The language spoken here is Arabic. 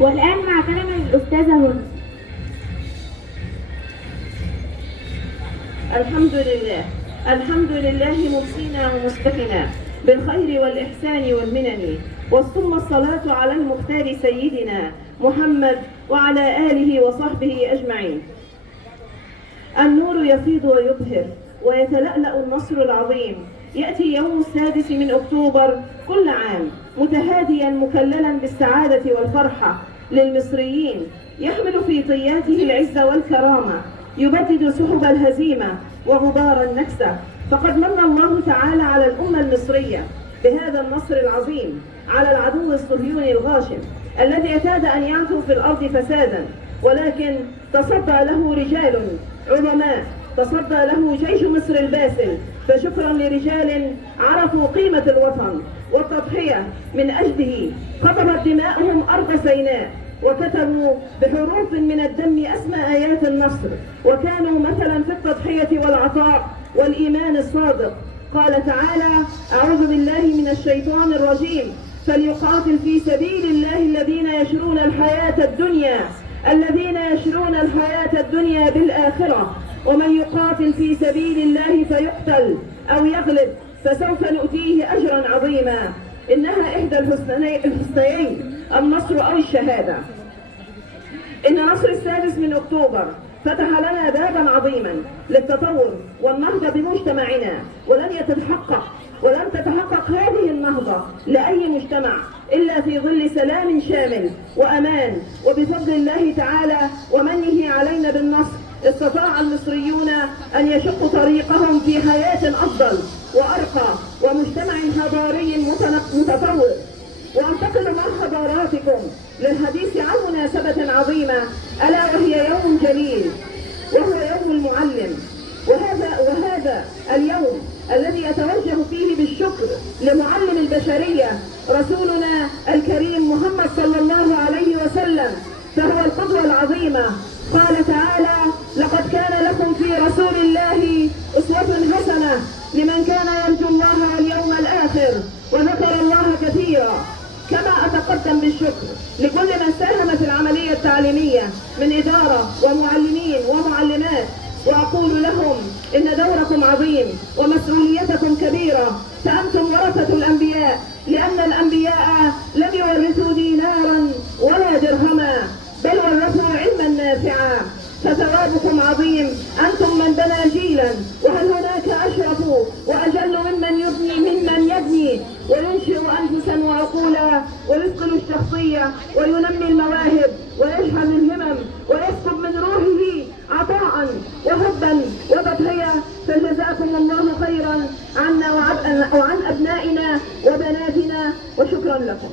والآن مع كلمة الأستاذة هدى. الحمد لله ممسينا ومصبحنا بالخير والإحسان والمنن، ثم الصلاة على المختار سيدنا محمد وعلى آله وصحبه أجمعين. النور يفيض ويبهر ويتلألأ النصر العظيم، يأتي يوم 6 من أكتوبر كل عام متهاديا مكللا بالسعادة والفرحة للمصريين، يحمل في طياته العز والكرامة، يبدد سحب الهزيمة وغبار النكسة. فقد من الله تعالى على الأمة المصرية بهذا النصر العظيم على العدو الصهيوني الغاشم الذي اعتاد أن يعثو في الأرض فسادا، ولكن تصدى له رجال عظماء، تصدى له جيش مصر الباسل. فشكرا لرجال عرفوا قيمة الوطن والتضحية من أجله، خطبت دماؤهم أرض سيناء، وكتبوا بحروف من الدم أسمى آيات النصر، وكانوا مثلا في التضحية والعطاء والإيمان الصادق. قال تعالى: أعوذ بالله من الشيطان الرجيم: فليقاتل في سبيل الله الذين يشرون الحياة الدنيا بالآخرة، ومن يقاتل في سبيل الله فيقتل أو يغلب فسوف نؤتيه أجرا عظيما. إنها إحدى الحسنيين، النصر أو الشهادة. إن نصر 6 من أكتوبر فتح لنا بابا عظيما للتطور والنهضة بمجتمعنا، ولن تتحقق هذه النهضة لأي مجتمع إلا في ظل سلام شامل وأمان، وبفضل الله تعالى ومنه علينا بالنصر استطاع المصريون أن يشقوا طريقهم في حياة أفضل وأرقى ومجتمع حضاري متطور. وأنتقل مع حضراتكم للحديث عن مناسبة عظيمة، ألا وهي يوم جليل، وهو يوم المعلم. وهذا اليوم الذي يتوجه فيه بالشكر لمعلم البشرية رسولنا الكريم محمد صلى الله عليه وسلم، فهو القدوة العظيمة. قال تعالى: لقد كان لكم في رسول الله أسوة حسنة لمن كان يرجو الله واليوم الآخر وذكر الله كثيرا. كما أتقدم بالشكر لكل من ساهم في العملية التعليمية من إدارة ومعلمين ومعلمات، وأقول لهم إن دوركم عظيم ومسؤوليتكم كبيرة، فأنتم ورثة الأنبياء، لأن الأنبياء لم يورثوا دينارا ولا درهما، بل ورثوا علما نافعا. فثوابكم عظيم، أنتم من بنى جيلا، وهل هناك أشرف وأجل ممن يبني وينشئ أنفسا وعقولا، ويثقل الشخصية وينمي المواهب ويشحن الهمم ويسكب من روحه عطاء وحبا وتضحية. فجزاكم الله خيرا عنا وعن أبنائنا وبناتنا، وشكرا لكم.